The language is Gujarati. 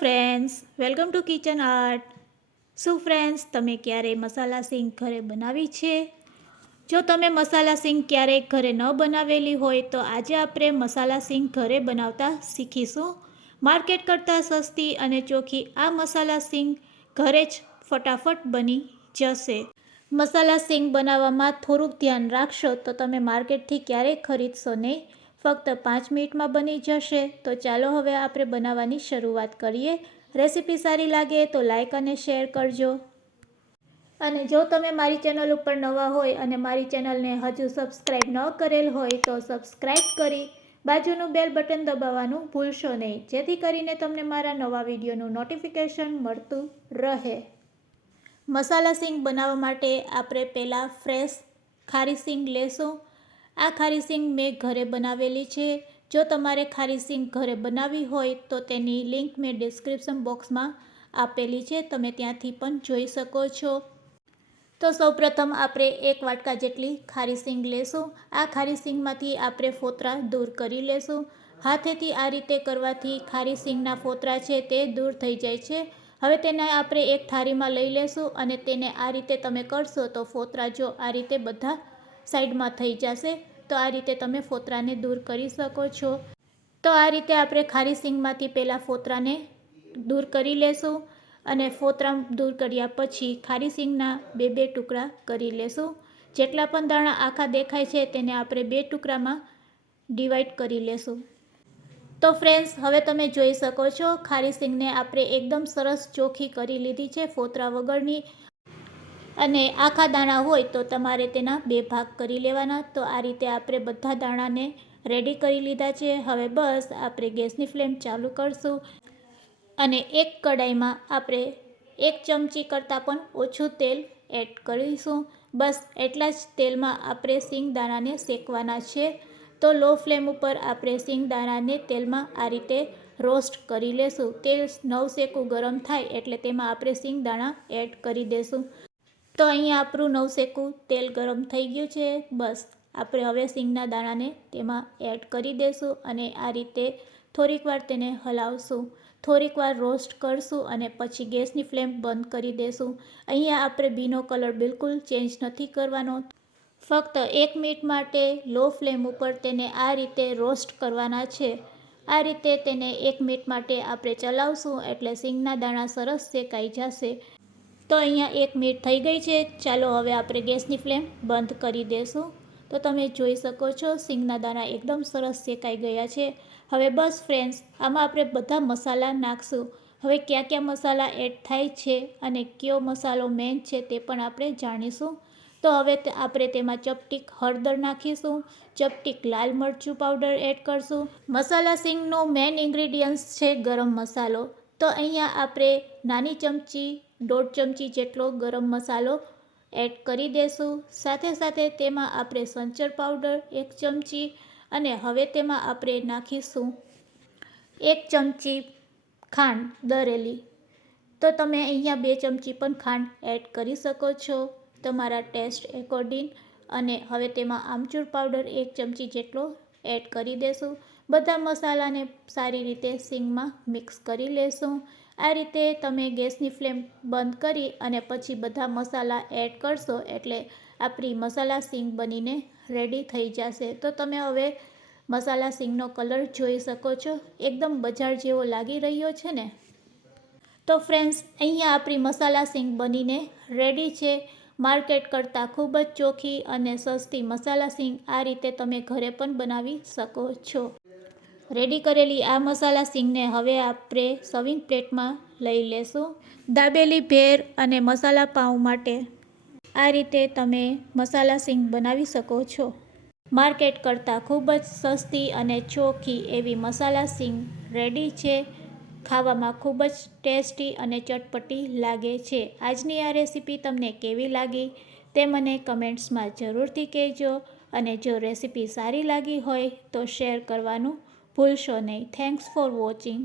Friends, welcome to kitchen art. શું ફ્રેન્ડ્સ, તમે ક્યારેય મસાલા સિંગ ઘરે બનાવી છે? જો તમે મસાલા સિંગ ક્યારેય ઘરે ન બનાવેલી હોય તો આજે આપણે મસાલા સિંગ ઘરે બનાવતા શીખીશું. માર્કેટ કરતાં સસ્તી અને ચોખ્ખી આ મસાલા સિંગ ઘરે જ ફટાફટ બની જશે. મસાલા સિંગ બનાવવામાં થોડુંક ધ્યાન રાખશો તો તમે માર્કેટથી ક્યારેય ખરીદશો નહીં. ફક્ત 5 મિનિટમાં બની જશે. તો ચાલો હવે આપણે બનાવવાની શરૂઆત કરીએ. રેસીપી સારી લાગે તો લાઈક અને શેર કરજો. અને જો તમે મારી ચેનલ ઉપર નવા હોય અને મારી ચેનલને હજુ સબસ્ક્રાઈબ ન કરેલ હોય તો સબસ્ક્રાઈબ કરી બાજુનું બેલ બટન દબાવવાનું ભૂલશો નહીં, જેથી કરીને તમને મારા નવા વિડીયોનું નોટિફિકેશન મળતું રહે. મસાલા સિંગ બનાવવા માટે આપણે પહેલાં ફ્રેશ ખારી સિંગ લેશું. આ ખારી સિંગ મેં ઘરે બનાવેલી છે. જો તમારે ખારી સિંગ ઘરે બનાવવી હોય તો તેની લિંક મેં ડિસ્ક્રિપ્શન બોક્સમાં આપેલી છે, તમે ત્યાંથી પણ જોઈ શકો છો. તો સૌપ્રથમ આપણે 1 વાટકા જેટલી ખારી સિંગ લેશું. આ ખારી સિંગમાંથી આપણે ફોતરા દૂર કરી લેશું. હાથેથી આ રીતે કરવાથી ખારી સિંગના ફોતરા છે તે દૂર થઈ જાય છે. હવે તેને આપણે એક થાળીમાં લઈ લેશું અને તેને આ રીતે તમે કરશો તો ફોતરા જો આ રીતે બધા સાઈડમાં થઈ જશે. તો આ રીતે તમે ફોતરાને દૂર કરી શકો છો. તો આ રીતે આપણે ખારી સિંગમાંથી પહેલાં ફોતરાને દૂર કરી લેશું અને ફોતરા દૂર કર્યા પછી ખારી સિંગના 2 ટુકડા કરી લેશું. જેટલા પણ દાણા આખા દેખાય છે તેને આપણે 2 ટુકડામાં ડિવાઈડ કરી લેશું. તો ફ્રેન્ડ્સ, હવે તમે જોઈ શકો છો ખારી સિંગને આપણે એકદમ સરસ ચોખ્ખી કરી લીધી છે ફોતરા વગરની. અને આખા દાણા હોય તો તમારે તેના 2 ભાગ કરી લેવાના. તો આ રીતે આપણે બધા દાણાને રેડી કરી લીધા છે. હવે બસ આપણે ગેસની ફ્લેમ ચાલુ કરશું અને એક કડાઈમાં આપણે 1 ચમચી કરતાં પણ ઓછું તેલ એડ કરીશું. બસ એટલા જ તેલમાં આપણે સિંગ દાણાને શેકવાના છે. તો લો ફ્લેમ ઉપર આપણે સિંગ દાણાને તેલમાં આ રીતે રોસ્ટ કરી લેશું. તેલ નવશેકું ગરમ થાય એટલે તેમાં આપણે સિંગ દાણા એડ કરી દેશું. તો અહીંયા આપણું નવશેકું તેલ ગરમ થઈ ગયું છે. બસ આપણે હવે સિંગના દાણાને તેમાં એડ કરી દઈશું અને આ રીતે થોડીક વાર તેને હલાવશું, થોડીક વાર રોસ્ટ કરશું અને પછી ગેસની ફ્લેમ બંધ કરી દઈશું. અહીંયા આપણે બીનો કલર બિલકુલ ચેન્જ નથી કરવાનો. ફક્ત 1 મિનિટ માટે લો ફ્લેમ ઉપર તેને આ રીતે રોસ્ટ કરવાના છે. આ રીતે તેને 1 મિનિટ માટે આપણે ચલાવશું એટલે સિંગના દાણા સરસ શેકાઈ જશે. તો અહીંયા 1 મિનિટ થઈ ગઈ છે. ચાલો હવે આપણે ગેસની ફ્લેમ બંધ કરી દઈશું. તો તમે જોઈ શકો છો સિંગના દાણા એકદમ સરસ શેકાઈ ગયા છે. હવે બસ ફ્રેન્ડ્સ, આમાં આપણે બધા મસાલા નાખશું. હવે કયા કયા મસાલા એડ થાય છે અને કયો મસાલો મેઇન છે તે પણ આપણે જાણીશું. તો હવે આપણે તેમાં ચપટીક હળદર નાખીશું, ચપટીક લાલ મરચું પાવડર એડ કરશું. મસાલા સિંગનો મેઇન ઇન્ગ્રીડિયન્ટ્સ છે ગરમ મસાલો. તો અહીંયા આપણે નાની ચમચી 1.5 ચમચી જેટલો ગરમ મસાલો એડ કરી દેશું. સાથે સાથે તેમાં આપણે સંચર પાવડર 1 ચમચી અને હવે તેમાં આપણે નાખીશું 1 ચમચી ખાંડ દળેલી. તો તમે અહીંયા 2 ચમચી પણ ખાંડ એડ કરી શકો છો તમારા ટેસ્ટ એકોર્ડિંગ. અને હવે તેમાં આમચૂર પાવડર 1 ચમચી જેટલો એડ કરી દેશું. બધા મસાલાને સારી રીતે સિંગમાં મિક્સ કરી લેશું. આ રીતે તમે ગેસની ફ્લેમ બંધ કરી અને પછી બધા મસાલા એડ કરશો એટલે આપણી મસાલા સિંગ બનીને રેડી થઈ જશે. તો તમે હવે મસાલા સિંગનો કલર જોઈ શકો છો, એકદમ બજાર જેવો લાગી રહ્યો છે ને. તો ફ્રેન્ડ્સ, અહીંયા આપણી મસાલા સિંગ બનીને રેડી છે. માર્કેટ કરતાં ખૂબ જ ચોખ્ખી અને સસ્તી મસાલા સિંગ આ રીતે તમે ઘરે પણ બનાવી શકો છો. રેડી કરેલી આ મસાલા સિંગને હવે આપણે સર્વિંગ પ્લેટમાં લઈ લેશું. દાબેલી ભેળ અને મસાલા પાઉં માટે આ રીતે તમે મસાલા સિંગ બનાવી શકો છો. માર્કેટ કરતાં ખૂબ જ સસ્તી અને ચોખ્ખી એવી મસાલા સિંગ રેડી છે. ખાવામાં ખૂબ જ ટેસ્ટી અને ચટપટી લાગે છે. આજની આ રેસીપી તમને કેવી લાગી તે મને કમેન્ટ્સમાં જરૂરથી કહેજો. અને જો રેસીપી સારી લાગી હોય તો શેર કરવાનું ભૂલશો નહીં. Thanks for watching.